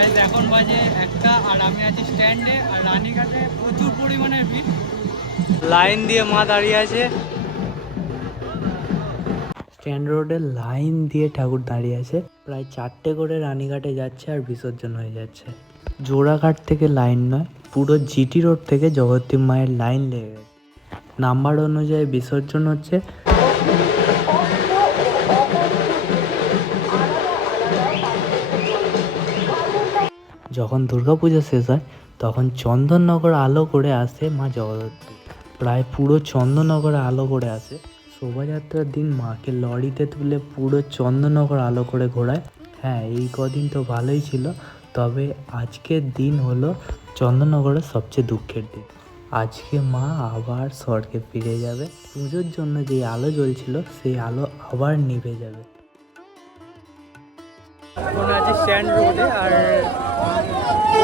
Guys এখন বাজে একটা আর আমি আছি স্ট্যান্ডে আর রানীঘাটে প্রচুর পরিমাণে ভিড়। লাইন দিয়ে মা দাঁড়িয়ে আছে। স্ট্যান্ড রোডে লাইন দিয়ে ঠাকুর দাঁড়িয়ে আছে। প্রায় চারটে করে রানীঘাটে যাচ্ছে আর বিসর্জন হয়ে যাচ্ছে। জোড়াঘাট থেকে লাইন নয় পুরো জিটি রোড থেকে জগতী মায়ের লাইন লেগে গেছে। নাম্বার অনুযায়ী বিসর্জন হচ্ছে যখন দুর্গাপূজা শেষ হয়, তখন চন্দননগর আলো করে আসে মা জগদ্ধাত্রী। প্রায় পুরো চন্দননগর আলো করে আসে। শোভাযাত্রার দিন মাকে লরিতে তুলে পুরো চন্দননগর আলো করে ঘোরায়। হ্যাঁ এই কদিন তো ভালোই ছিল, তবে আজকের দিন হলো চন্দননগরের সবচেয়ে দুঃখের দিন। আজকে মা আবার স্বর্গে ফিরে যাবে। পুজোর জন্য যে আলো জ্বলছিল, সেই আলো আবার নিভে যাবে। আর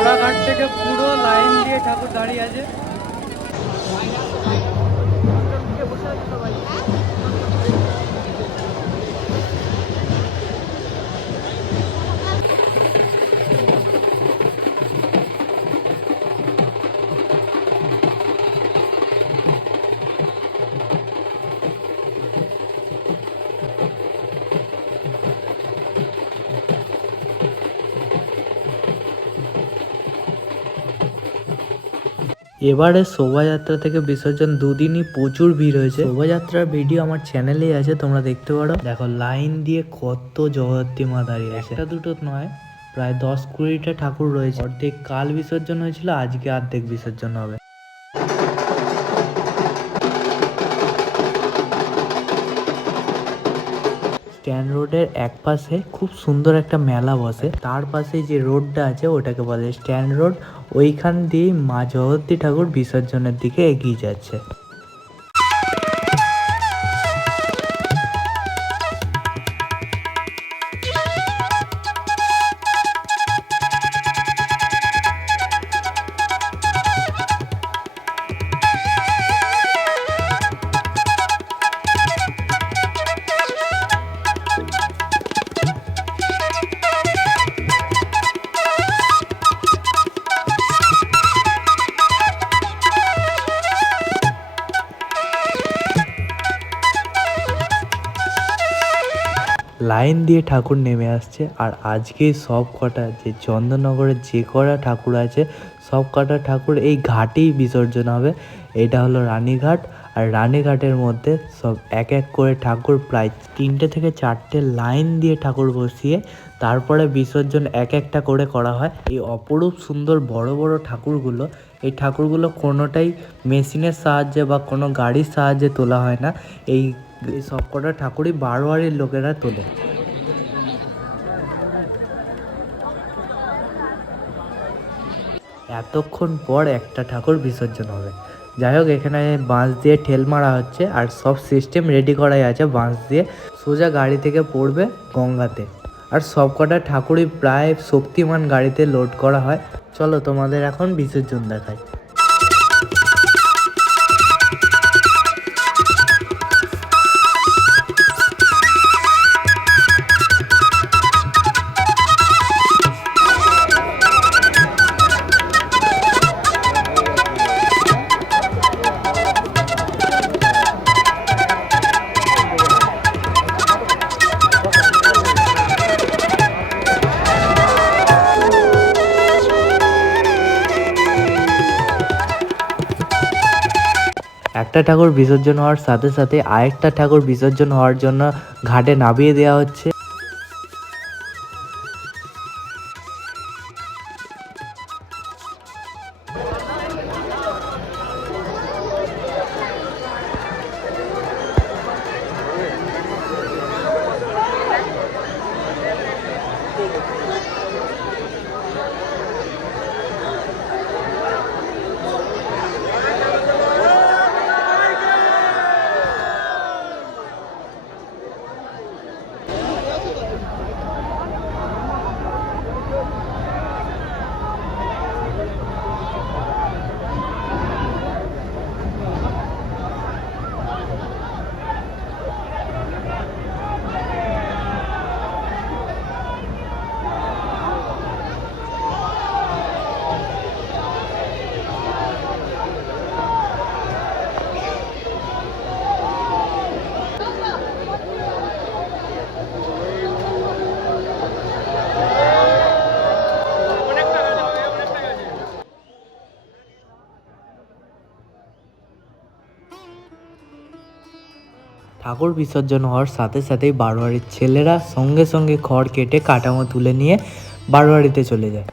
ওড়াঘাট থেকে পুরো লাইন দিয়ে ঠাকুর দাঁড়িয়ে আছে। এবারে শোভাযাত্রা থেকে বিসর্জন দুদিনই প্রচুর ভিড় হয়েছে। শোভাযাত্রার ভিডিও আমার চ্যানেলেই আছে, তোমরা দেখতে পারো। দেখো লাইন দিয়ে কত জগদ্ধাত্রী মা দাঁড়িয়ে আছে। একটা দুটো নয়, প্রায় দশ কুড়িটা ঠাকুর রয়েছে। অর্ধেক কাল বিসর্জন হয়েছিল, আজকে অর্ধেক বিসর্জন হবে। স্ট্যান্ড রোডের এক পাশে খুব সুন্দর একটা মেলা বসে। তার পাশে যে রোডটা আছে, ওটাকে বলে স্ট্যান্ড রোড। ওইখান দিয়েই মা জগদ্ধাত্রী ঠাকুর বিসর্জনের দিকে এগিয়ে যাচ্ছে। লাইন দিয়ে ঠাকুর নেমে আসছে। আর আজকে সব কটা যে চন্দননগরের যে কটা ঠাকুর আছে, সব কটা ঠাকুর এই ঘাটেই বিসর্জন হবে। এটা হলো রানীঘাট। আর রানীঘাটের মধ্যে সব এক এক করে ঠাকুর প্রায় তিনটে থেকে চারটে লাইন দিয়ে ঠাকুর বসিয়ে তারপরে বিসর্জন এক একটা করে করা হয়। এই অপরূপ সুন্দর বড় বড় ঠাকুরগুলো, এই ঠাকুরগুলো কোনোটাই মেশিনের সাহায্যে বা কোনো গাড়ির সাহায্যে তোলা হয় না। এই এই সবকটা ঠাকুরই বারোয়ারির লোকেরা তোলে। এতক্ষণ পর একটা ঠাকুর বিসর্জন হবে। যাই হোক, এখানে বাঁশ দিয়ে ঠেল মারা হচ্ছে আর সব সিস্টেম রেডি করাই আছে। বাঁশ দিয়ে সোজা গাড়ি থেকে পড়বে গঙ্গাতে। আর সব কটা ঠাকুরই প্রায় শক্তিমান গাড়িতে লোড করা হয়। চলো তোমাদের এখন বিসর্জন দেখায় একটা ঠাকুর বিসর্জন হওয়ার সাথে সাথে আরেকটা ঠাকুর বিসর্জন হওয়ার জন্য ঘাটে নামিয়ে দেওয়া হচ্ছে। ঠাকুর বিসর্জন হওয়ার সাথে সাথেই বারোয়ারির ছেলেরা সঙ্গে সঙ্গে খড় কেটে কাঠামো তুলে নিয়ে বারোয়ারিতে চলে যায়।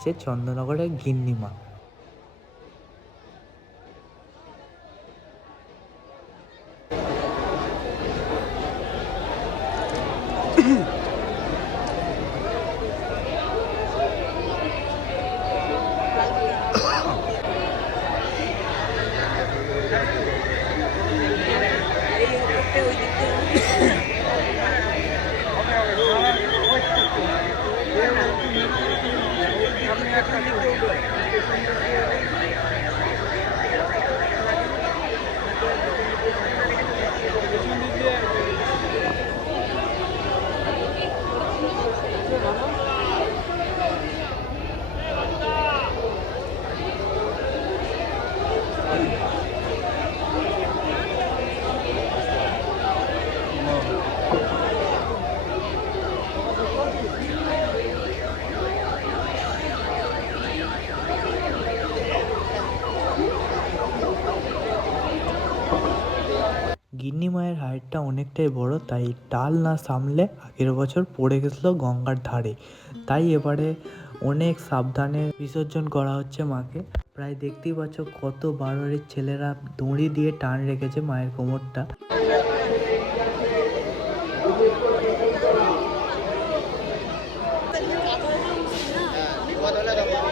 নেমে চন্দননগরের গিন্নিমা। গিন্নি মায়ের হাইটটা অনেকটাই বড়, তাই টাল না সামলে আগের বছর পড়ে গেছিল গঙ্গার ধারে। তাই এবারে অনেক সাবধানে বিসর্জন করা হচ্ছে মাকে। প্রায় দেখতেই পাচ্ছ কত বারোয়ারির ছেলেরা দড়ি দিয়ে টান রেখেছে মায়ের কোমরটা। আর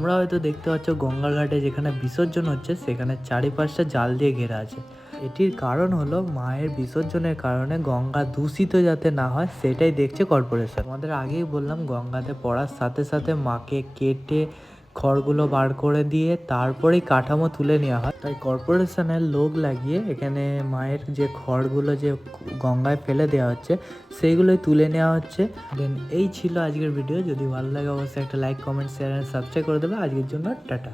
তোমরা হয়তো দেখতে পাচ্ছ গঙ্গা ঘাটে যেখানে বিসর্জন হচ্ছে, সেখানে চারিপাশটা জাল দিয়ে ঘেরা আছে। এটির কারণ হলো মায়ের বিসর্জনের কারণে গঙ্গা দূষিত যাতে না হয়, সেটাই দেখছে কর্পোরেশন। আমাদের আগেই বললাম, গঙ্গাতে পড়ার সাথে সাথে মাকে কেটে খড়গুলো বার করে দিয়ে তারপরেই কাঠামো তুলে নেওয়া হয়। তাই কর্পোরেশনের লোক লাগিয়ে এখানে মায়ের যে খড়গুলো যে গঙ্গায় ফেলে দেওয়া হচ্ছে, সেইগুলোই তুলে নেওয়া হচ্ছে। দেন এই ছিল আজকের ভিডিও যদি ভালো লাগে, অবশ্যই একটা লাইক কমেন্ট শেয়ার সাবস্ক্রাইব করে দেবে। আজকের জন্য টাটা।